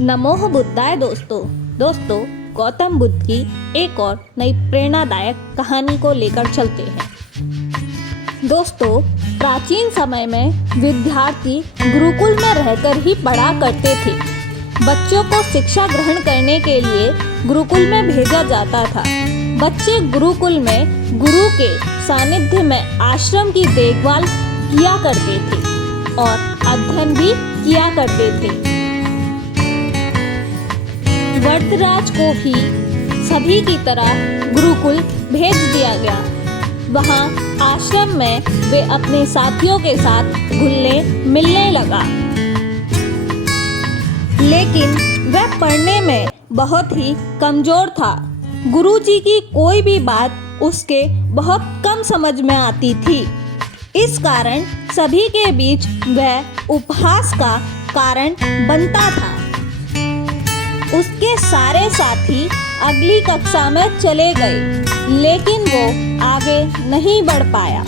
नमोह बुद्धाय दोस्तों गौतम बुद्ध की एक और नई प्रेरणादायक कहानी को लेकर चलते हैं। दोस्तों, प्राचीन समय में विद्यार्थी गुरुकुल में रहकर ही पढ़ा करते थे। बच्चों को शिक्षा ग्रहण करने के लिए गुरुकुल में भेजा जाता था। बच्चे गुरुकुल में गुरु के सानिध्य में आश्रम की देखभाल किया करते थे और अध्ययन भी किया करते थे। वरदराज को भी सभी की तरह गुरुकुल भेज दिया गया। वहाँ आश्रम में वे अपने साथियों के साथ घुलने मिलने लगा, लेकिन वह पढ़ने में बहुत ही कमजोर था। गुरुजी की कोई भी बात उसके बहुत कम समझ में आती थी। इस कारण सभी के बीच वह उपहास का कारण बनता था। उसके सारे साथी अगली कक्षा में चले गए, लेकिन वो आगे नहीं बढ़ पाया।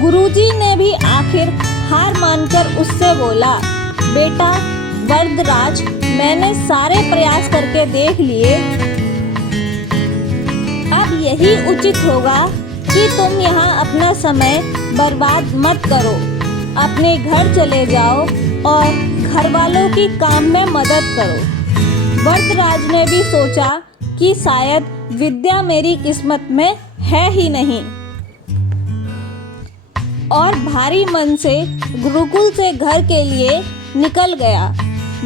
गुरुजी ने भी आखिर हार मानकर उससे बोला, बेटा वरदराज, मैंने सारे प्रयास करके देख लिए। अब यही उचित होगा कि तुम यहाँ अपना समय बर्बाद मत करो। अपने घर चले जाओ और घर वालों की काम में मदद करो। वरदराज ने भी सोचा कि शायद विद्या मेरी किस्मत में है ही नहीं, और भारी मन से गुरुकुल से घर के लिए निकल गया।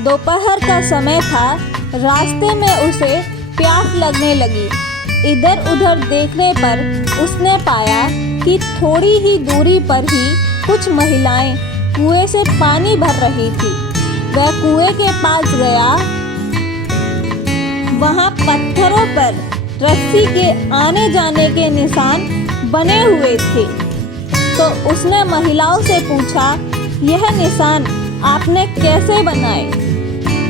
दोपहर का समय था। रास्ते में उसे प्यास लगने लगी। इधर उधर देखने पर उसने पाया कि थोड़ी ही दूरी पर ही कुछ महिलाएं कुएं से पानी भर रही थी। वह कुएं के पास गया। वहाँ पत्थरों पर रस्सी के आने जाने के निशान बने हुए थे। तो उसने महिलाओं से पूछा, यह निशान आपने कैसे बनाए?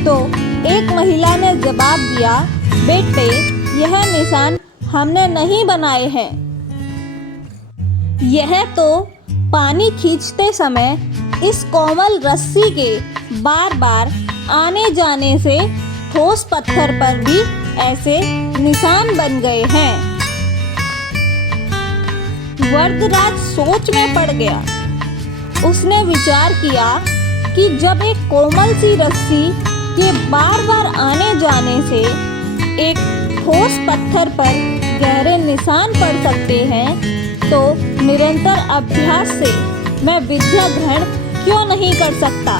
तो एक महिला ने जवाब दिया, बेटे, यह निशान हमने नहीं बनाए हैं। यह तो पानी खींचते समय इस कोमल रस्सी के बार बार आने जाने से ठोस पत्थर पर भी ऐसे निशान बन गए हैं। वरदराज सोच में पड़ गया। उसने विचार किया कि जब एक कोमल सी रस्सी के बार बार आने जाने से एक ठोस पत्थर पर गहरे निशान पड़ सकते हैं, तो निरंतर अभ्यास से मैं विद्या ग्रहण क्यों नहीं कर सकता।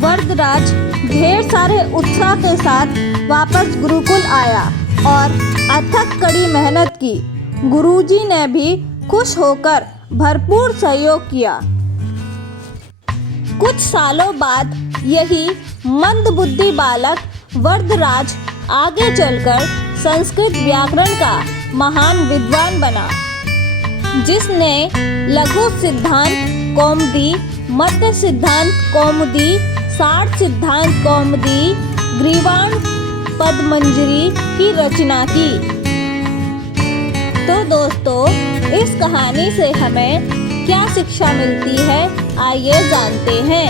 वरदराज ढेर सारे उत्साह के साथ वापस गुरुकुल आया और अथक कड़ी मेहनत की। गुरुजी ने भी खुश होकर भरपूर सहयोग किया। कुछ सालों बाद यही मंदबुद्धि बालक वरदराज आगे चलकर संस्कृत व्याकरण का महान विद्वान बना, जिसने लघु सिद्धांत कौमुदी, मध्य सिद्धांत कौमुदी, सार सिद्धांत कौमुदी, ग्रीवाण पदमंजरी की रचना की। तो दोस्तों, इस कहानी से हमें क्या शिक्षा मिलती है, आइए जानते हैं।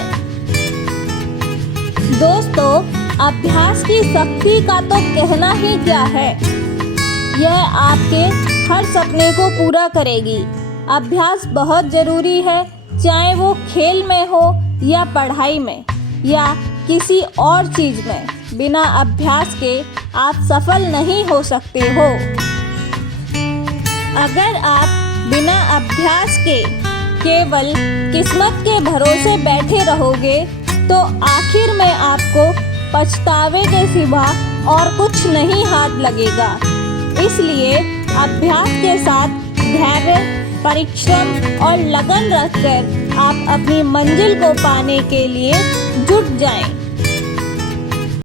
दोस्तों, अभ्यास की शक्ति का तो कहना ही क्या है। यह आपके हर सपने को पूरा करेगी। अभ्यास बहुत ज़रूरी है, चाहे वो खेल में हो या पढ़ाई में या किसी और चीज़ में। बिना अभ्यास के आप सफल नहीं हो सकते हो। अगर आप बिना अभ्यास के केवल किस्मत के भरोसे बैठे रहोगे, तो आखिर में आपको पछतावे के सिवा और कुछ नहीं हाथ लगेगा। इसलिए अभ्यास के साथ धैर्य, परिश्रम और लगन रखकर आप अपनी मंजिल को पाने के लिए जुट जाएं।